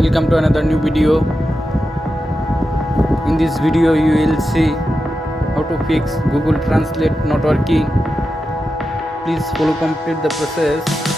Welcome to another new video. In this video you will see how to fix Google Translate not working. Please follow complete the process.